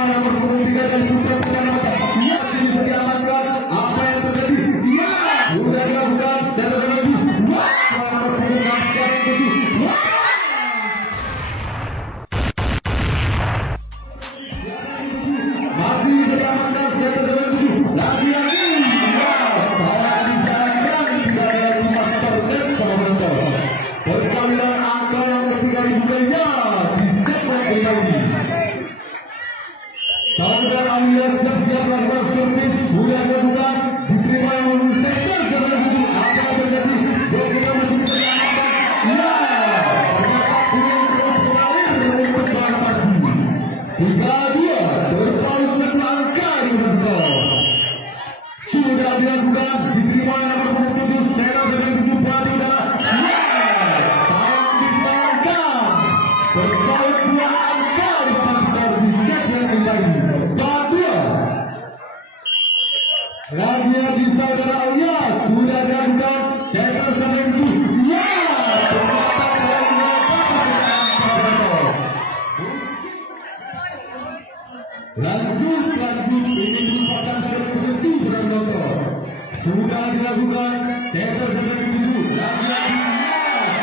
bawah nomor punggung 3 dan putra nomor 4. Ya, ini bisa diamankan. Apa yang terjadi? Ya, sudah dilakukan. Setelah lagi. Wah, nomor punggung 6 sekarang 7. Wah. Masih bisa diamankan. Setelah 7. Lagi-lagi. Ya, saya disayangkan tidak ada master net pada penonton. Perkawinan angka yang ketiga dibukanya di segmen kelima ini. Saudara Aulia siap-siap melakukan servis, sudah dilakukan, diterima yang sektor dengan begitu. Apa yang terjadi? Bagaimana masih bisa diamankan? Ya, ternyata pulang terus mengalir untuk bahan pagi. 3-2, terpaut satu angka di skor. Sudah dilakukan, diterima yang nomor punggung 7, sektor dengan 7 padu udara. Ya, sayang disayangkan. Terpaut 2 angka di papan skor di segmen kelima ini. Lagi-lagi saudara Aulia sudah dilakukan sektor sampai itu. Ya, ternyata lanjut ini merupakan set penentu penonton. Sudah dilakukan sektor sampai itu. Lagi-lagi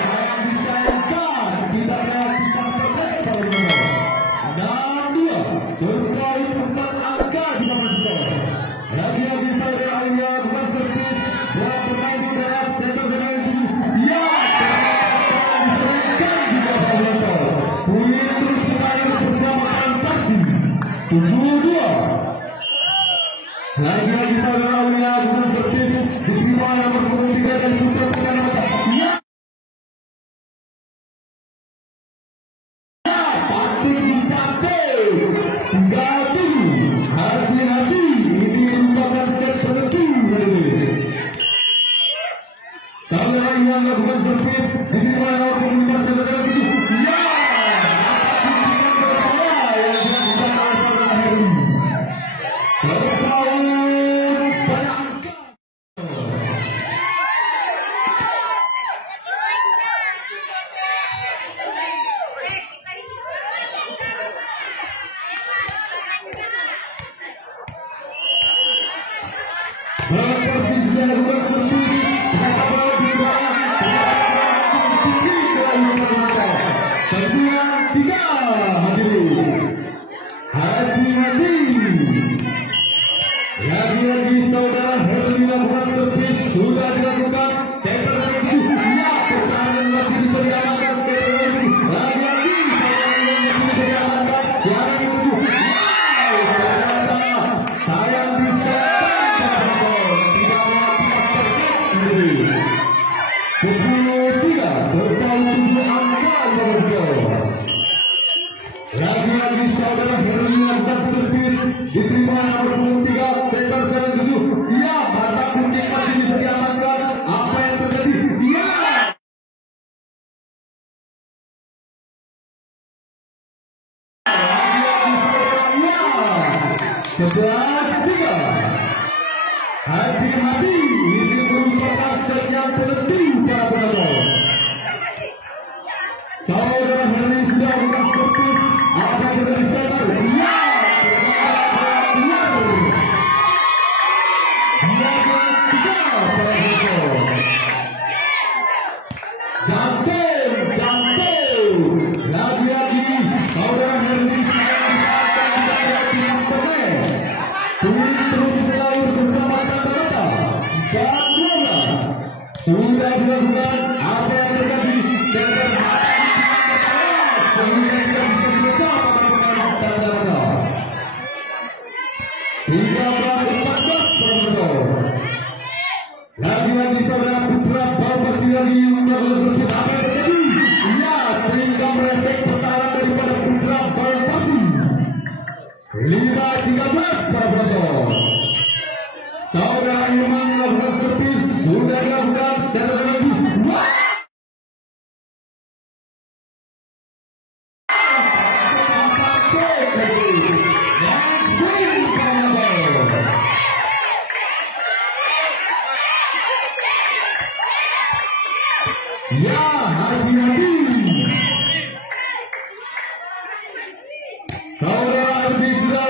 sayang disayangkan tidak melewati faktor net pada penonton. 6-2 terkait 4 angka di papan skor. Lagi-lagi saudara Aulia bukan servis bola bermain dalam sektor dengan itu. Ya, ternyata disayangkan juga penonton. Poin terus mengalir bersama Pantati 7-2. Lagi-lagi saudara Aulia bukan servis diterima nomor punggung 3 dan putra nomor 4. Ya, patut dipakai 3-7. Hati-hati, ini merupakan set penentu hari ini. Saudara yang melakukan servis diterima nomor punggung 5 saudara itu. Ya, dapat kuncingan berbahaya yang dilakukan oleh saudara Heri. Terpaut pada angka. Seperti sudah lakukan servis ternyata bola di bawah, ternyata tinggi ke lalu penonton. Sentuhan 3 hadirin. Hati-hati. Lagi-lagi saudara Herli lakukan servis sudah dilakukan sektor dari itu. Ya, pertahanan masih bisa diamankan sektor dari itu. Lagi-lagi saudara yang masih bisa diamankan siaran itu. Wow, ternyata sayang disayangkan pada penonton. Tidak melewati faktor net. 10-3 terpaut 7 angka di papan skor. Lagi-lagi saudara Herli lakukan servis diterima nomor punggung 3 sektor dari itu. Ya, mata kucing masih bisa diamankan. Apa yang terjadi? Ya, lagi-lagi saudara 11-3. Hati-hati, ini merupakan set yang penentu para penonton. Saudara Herli sudah melakukan servis. Apa yang terjadi sektor? Ya, ternyata keluar. 12-3 para penonton. Jantung. Lagi-lagi saudara Herli sayang tidak melewati faktor net. Poin terus mengalir bersama kata-kata 4-12. Sudah dilakukan. Apa yang terjadi? Sektor sehingga tidak bisa dibaca pada pemain tanda-tanda. 13-14 penonton. Lagi-lagi saudara putra Bapak lagi melakukan servis. Apa yang terjadi? Ya, sehingga meresek pertahanan daripada putra Bapak. 5-13 para penonton. Saudara Irman melakukan servis sudah dilakukan setelah lagi. Wah! Ya, hati-hati. Saudara Ardi sudah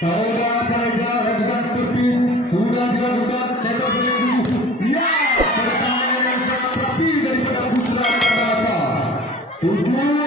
Saudara Praja lakukan servis, sudah dilakukan setter dengan dulu. Ya, pertahanan yang sangat rapi daripada putra Mata. 7